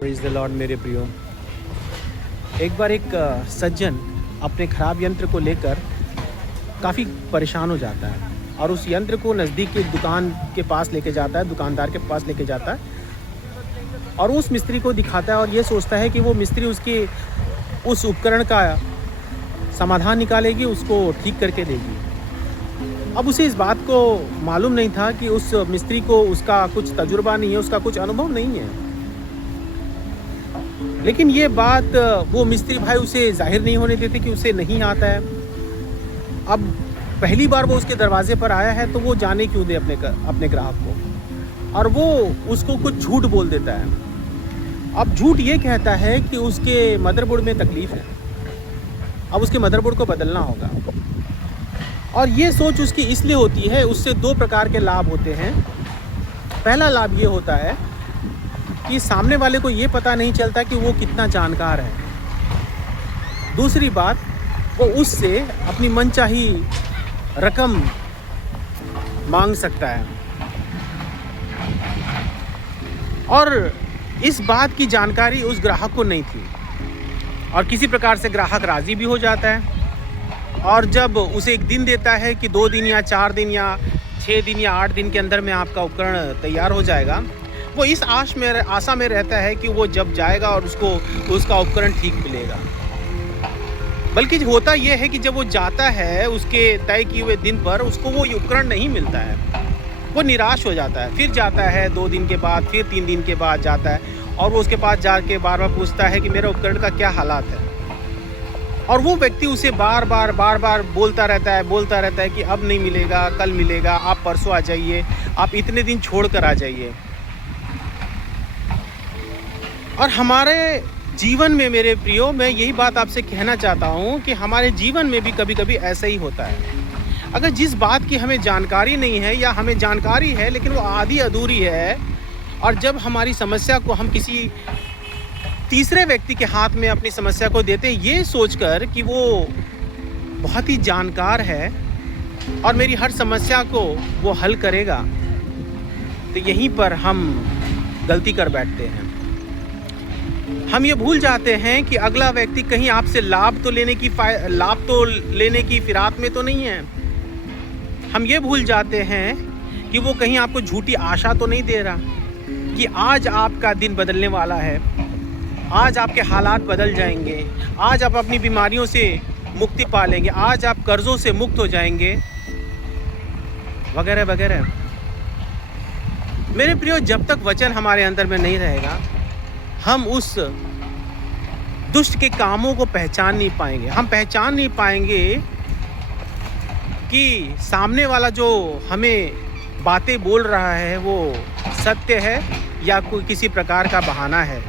Praise the Lord मेरे प्रियो। एक बार एक सज्जन अपने ख़राब यंत्र को लेकर काफ़ी परेशान हो जाता है और उस यंत्र को नज़दीक की एक दुकान के पास लेके जाता है, दुकानदार के पास लेके जाता है और उस मिस्त्री को दिखाता है और ये सोचता है कि वो मिस्त्री उसके उस उपकरण का समाधान निकालेगी, उसको ठीक करके देगी। अब उसे इस बात को मालूम नहीं था कि उस मिस्त्री को उसका कुछ तजुर्बा नहीं है, उसका कुछ अनुभव नहीं है। लेकिन ये बात वो मिस्त्री भाई उसे जाहिर नहीं होने देते कि उसे नहीं आता है। अब पहली बार वो उसके दरवाजे पर आया है तो वो जाने क्यों दे अपने ग्राहक को, और वो उसको कुछ झूठ बोल देता है। अब झूठ ये कहता है कि उसके मदरबोर्ड में तकलीफ़ है, अब उसके मदरबोर्ड को बदलना होगा। और ये सोच उसकी इसलिए होती है, उससे दो प्रकार के लाभ होते हैं। पहला लाभ ये होता है कि सामने वाले को ये पता नहीं चलता कि वो कितना जानकार है। दूसरी बात, वो उससे अपनी मनचाही रकम मांग सकता है और इस बात की जानकारी उस ग्राहक को नहीं थी और किसी प्रकार से ग्राहक राज़ी भी हो जाता है। और जब उसे एक दिन देता है कि 2 दिन या 4 दिन या 6 दिन या 8 दिन के अंदर में आपका उपकरण तैयार हो जाएगा, वो इस आशा में रहता है कि वो जब जाएगा और उसको उसका उपकरण ठीक मिलेगा। बल्कि होता ये है कि जब वो जाता है उसके तय किए हुए दिन पर, उसको वो उपकरण नहीं मिलता है, वो निराश हो जाता है। फिर जाता है 2 दिन के बाद, फिर 3 दिन के बाद जाता है और वो उसके पास जाके बार बार पूछता है कि मेरा उपकरण का क्या हालात है। और वो व्यक्ति उसे बार बार बोलता रहता है कि अब नहीं मिलेगा, कल मिलेगा, आप परसों आ जाइए, आप इतने दिन छोड़ कर आ जाइए। और हमारे जीवन में मेरे प्रियो, मैं यही बात आपसे कहना चाहता हूँ कि हमारे जीवन में भी कभी कभी ऐसा ही होता है। अगर जिस बात की हमें जानकारी नहीं है या हमें जानकारी है लेकिन वो आधी अधूरी है, और जब हमारी समस्या को हम किसी तीसरे व्यक्ति के हाथ में अपनी समस्या को देते हैं ये सोचकर कि वो बहुत ही जानकार है और मेरी हर समस्या को वो हल करेगा, तो यहीं पर हम गलती कर बैठते हैं। हम ये भूल जाते हैं कि अगला व्यक्ति कहीं आपसे लाभ तो लेने की फिराक में तो नहीं है। हम ये भूल जाते हैं कि वो कहीं आपको झूठी आशा तो नहीं दे रहा कि आज आपका दिन बदलने वाला है, आज आपके हालात बदल जाएंगे, आज आप अपनी बीमारियों से मुक्ति पा लेंगे, आज आप कर्ज़ों से मुक्त हो जाएंगे, वगैरह वगैरह। मेरे प्रियो, जब तक वचन हमारे अंदर में नहीं रहेगा, हम उस दुष्ट के कामों को पहचान नहीं पाएंगे। हम पहचान नहीं पाएंगे कि सामने वाला जो हमें बातें बोल रहा है वो सत्य है या कोई किसी प्रकार का बहाना है।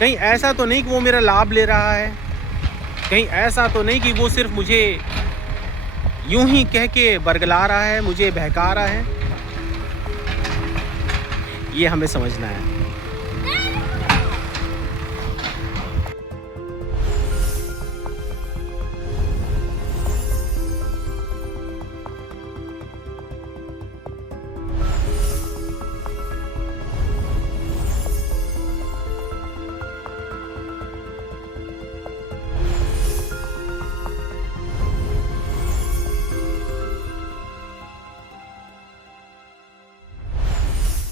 कहीं ऐसा तो नहीं कि वो मेरा लाभ ले रहा है, कहीं ऐसा तो नहीं कि वो सिर्फ मुझे यूं ही कह के बरगला रहा है, मुझे बहका रहा है। ये हमें समझना है।